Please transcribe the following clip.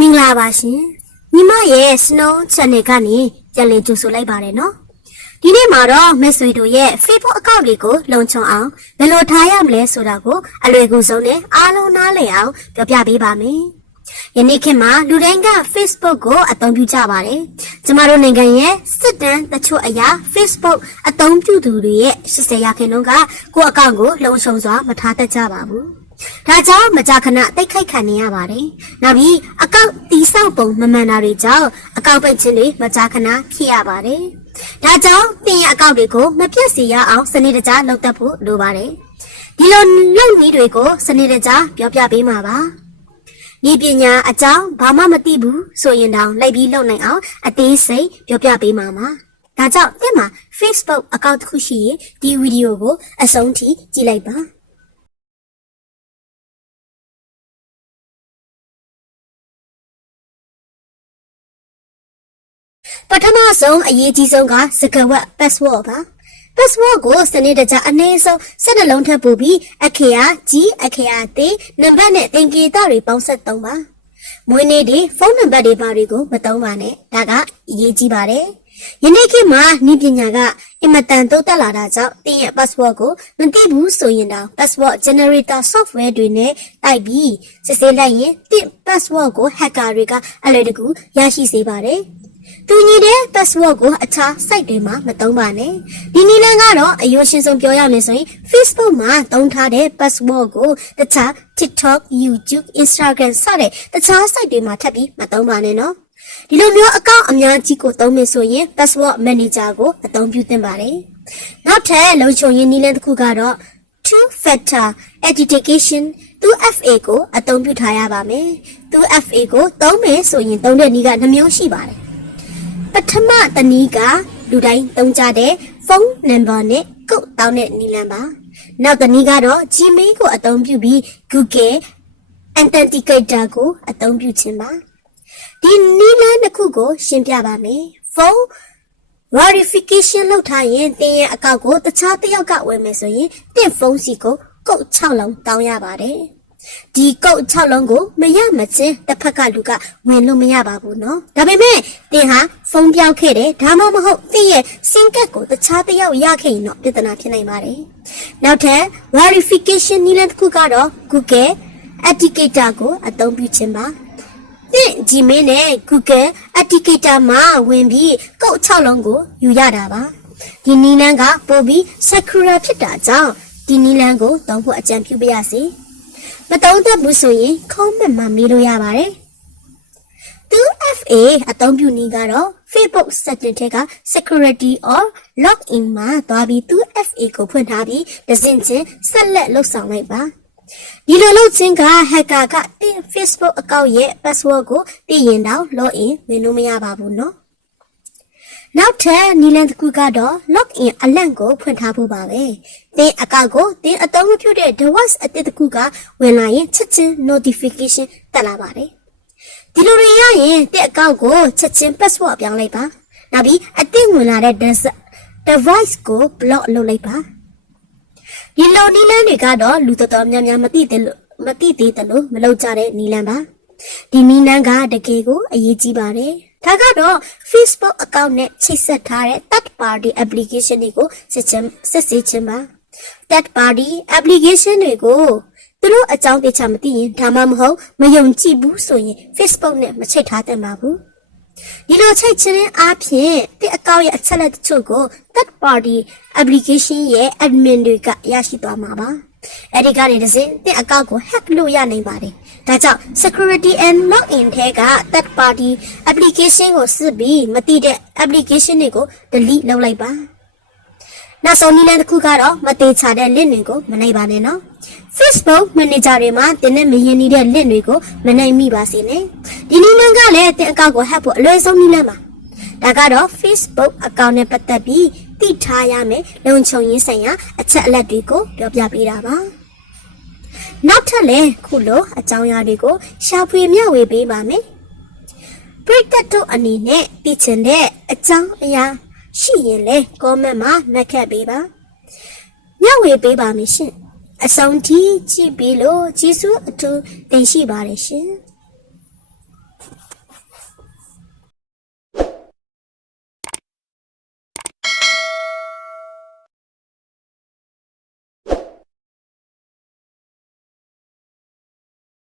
မင်္ဂလာပါရှင်ညီမရဲ့ Snow Channel ကနေပြန်လည်ကြိုဆိုလိုက်ပါတယ်နော်ဒီနေ့မှာတော့မက်ဆွေတို့ရဲ့ Facebook account တွေကိုလုံခြုံအောင်ဘယ်လိုထားရမလဲဆိုတာကိုအလွယ်ကူဆုံးနဲ့အားလုံးနားလည်အောင်ပြောပြပေးပါမယ်ယနေ့ခေတ်မှာလူတိုင်းက Facebook ကိုအသုံးပြုကြပါတယ်ကျမတို့နိုင်ငံရဲ့စစ်တမ်းတချို့အရာ Facebook အသုံးပြုသူတွေရဲ့80ရာခိုင်နှုန်းကကိုယ့်အကောင့်ကိုလုံခြုံစွာမထားတတ်ကြပါဘူး ဒါကြောင့်မကြာခဏတိတ်ခိုက်ခံနေရပါတယ်။နောက်ပြီးအကောင့်တီးဆောက်ပုံမမှန်တာတွေကြောင့်အကောင့်ပိတ်ခြင်းတွေမကြာခဏဖြစ်ရပါတယ်။ဒါကြောင့်သင်ရဲ့အကောင့်တွေကိုမပြတ်စေရအောင်စနစ်တကျလုပ်တတ်ဖို့လိုပါတယ်။ဒီလိုလုပ်နည်းတွေကိုစနစ်တကျပြောပြပေးမှာပါ။ဒီပညာအကြောင်းဘာမှမသိဘူးဆိုရင်တောင်လိုက်ပြီးလုပ်နိုင်အောင်အသေးစိတ်ပြောပြပေးမှာပါ။ဒါကြောင့်သင်မှာ Facebook အကောင့်တစ်ခုရှိရင်ဒီဗီဒီယိုကိုအဆုံးထိကြည့်လိုက်ပါ။ ပထမဆုံးအရေးကြီးဆုံးကစကားဝတ် password ပါ password ကိုစနစ်တကျအနည်းဆုံး12လုံးထပ်ပို့ပြီးအခရာကြီးအခရာသေးနံပါတ်နဲ့သင်္ကေတတွေပေါင်းဆက်သုံးပါမွေးနေ့တွေဖုန်းနံပါတ်တွေပါတွေကိုမသုံးပါနဲ့ဒါကအရေးကြီးပါတယ်ယနေ့ခေတ်မှာဤပညာကအင်မတန်တိုးတက်လာတာကြောင့်သင်ရဲ့ password ကိုမသိဘူးဆိုရင်တောင် password generator software တွေနဲ့တိုက်ပြီးစစ်ဆေးလိုက်ရင်သင် password ကို hacker တွေကအလွယ်တကူရရှိစေပါတယ် သူညီတဲ့ password ကိုအခြား site တွေမှာမသုံးပါနဲ့ဒီနည်းလမ်းကတော့အယိုးရှင်းဆုံးပြောရမယ်ဆိုရင် Facebook မှာသုံးထားတဲ့ password ကိုတခြား TikTok, YouTube, Instagram စတဲ့တခြား site တွေမှာထပ်ပြီးမသုံးပါနဲ့နော်ဒီလိုမျိုးအကောင့်အများကြီးကိုသုံးမယ်ဆိုရင် password manager ကိုအသုံးပြုသင့်ပါတယ်နောက်ထပ်လုံခြုံရေးနည်းလမ်းတစ်ခုကတော့ two factor authentication 2FA ကိုအသုံးပြုထားရပါမယ် 2FA ကိုသုံးမယ်ဆိုရင်သုံးတဲ့နည်းကနှမျိုးရှိပါတယ် ပထမတနည်းကလူတိုင်းသုံးကြတဲ့ဖုန်းနံပါတ်နဲ့ကုတ်တောင်းတဲ့နည်းလမ်းပါနောက်တနည်းကတော့ Gmail ကိုအသုံးပြုပြီး Google Authenticator ကိုအသုံးပြုခြင်းပါဒီနည်းလမ်းတစ်ခုကို ရှင်းပြပါမယ်ဖုန်း verification လုပ်ထားရင်တင်ရဲ့အကောင့်ကိုတခြားတစ်ယောက်ကဝင်မယ်ဆိုရင်တင့်ဖုန်းစီကိုကုတ်6လုံးတောင်းရပါတယ်။ ဒီကုတ်6လုံးကိုမရမချင်းတစ်ဖက်ကလူကဝင်လို့မရပါဘူးနော်။ဒါပေမဲ့တင်ဟာဖုန်းပြောင်းခဲ့တယ်ဒါမှမဟုတ်တင်ရဲ့စင်ကတ်ကိုတခြားတစ်ယောက်ရခဲ့ရင်တော့ပြဿနာဖြစ်နိုင်ပါတယ်။နောက်ထပ် verification နည်းလမ်းတစ်ခုကတော့ Google Authenticator ကိုအသုံးပြုခြင်းပါ။သင် Gmail နဲ့ Google Authenticator မှာဝင်ပြီးကုတ်6လုံးကိုယူရတာပါဒီနီလန်းကပို့ပြီး secure ဖြစ်တာကြောင့်ဒီနီလန်းကိုသုံးဖို့အကြံပြုပါရစေ မသုံးတတ်ဘူးဆိုရင် comment မှာမေးလို့ရပါတယ် 2FA အသုံးပြုနည်းကတော့ Facebook setting ထဲက security or login မှာသွားပြီး 2FA ကိုဖွင့်ထားပြီးဒဇင်ချင်းဆက်လက်လှုပ်ဆောင်လိုက်ပါဒီလိုလုပ်ခြင်းက hacker ကတင် Facebook account ရဲ့ password ကိုသိရင်တော့ login ဝင်လို့မရပါဘူးเนาะ နောက်ထပ်နီလန်တစ်ခုကတော့ login အလန့်ကိုဖွင့်ထားဖို့ပါပဲ။သင်အကောင့်ကိုသင်အသုံးမပြုတဲ့ device အသစ်တစ်ခုကဝင်လာရင်ချက်ချင်း notification တက်လာပါတယ်။ဒီလိုတွေရရင်သင်အကောင့်ကိုချက်ချင်း password ပြောင်းလိုက်ပါ။နောက်ပြီးအသစ်ဝင်လာတဲ့ device ကို block လုပ်လိုက်ပါ။ဒီလိုနီလန်တွေကတော့လူတော်တော်များများမသိသေးလို့မသိသေးတယ်လို့မလုပ်ကြတဲ့နီလန်ပါ။ဒီနီလန်ကတကယ်ကိုအရေးကြီးပါတယ်။ ဒါကတော့ Facebook account နဲ့ချိတ်ဆက်ထားတဲ့ third party application တွေကိုစစ်ချင်းစစ်ဆေးခြင်းပါ third party application တွေကိုသူတို့အကြောင်းသိချမသိရင်ဒါမှမဟုတ်မယုံကြည်ဘူးဆိုရင် Facebook နဲ့မချိတ်ထားသင့်ပါဘူးဒီလိုချိတ်ခြင်းအားဖြင့်ဒီအကောင့်ရဲ့အချက်လက်တချို့ကို third party application ရဲ့ admin တွေကရရှိသွားမှာပါ အဲ့ဒီကနေတစ်စင်းဒီအကောင့်ကို hack လုပ်ရနိုင်ပါတယ်ဒါကြောင့် security and login ထဲက third party application ကိုစစ်ပြီးမသိတဲ့ application တွေကို delete လုပ်လိုက်ပါနောက်ဆုံးနည်းလမ်းတစ်ခုကတော့မသေးချတဲ့ link တွေကိုမနိုင်ပါနဲ့နော် Facebook Manager တွေမှာတင်တဲ့မရင်နေတဲ့ link တွေကိုမနိုင်မိပါစေနဲ့ဒီနည်းလမ်းကလည်းတင်အကောင့်ကို hack ဖို့အလွယ်ဆုံးနည်းလမ်းပါဒါကတော့ Facebook account နဲ့ပတ်သက်ပြီးသိထားရမယ်လုံခြုံရေးဆိုင်ရာအချက်အလက်တွေကိုပြောပြပေးတာပါ နောက်ထပ်လည်းခုလိုအကြောင်းအရာတွေကိုရှာဖွေမျှဝေပေးပါမယ်ပရိသတ်တို့အနေနဲ့သိချင်တဲ့အကြောင်းအရာရှိရင်လည်း comment မှာမှတ်ခတ်ပေးပါမျှဝေပေးပါမယ်ရှင်အဆုံးထိကြည့်ပြီးလို့ကျေးဇူးအထူးတင်ရှိပါတယ်ရှင်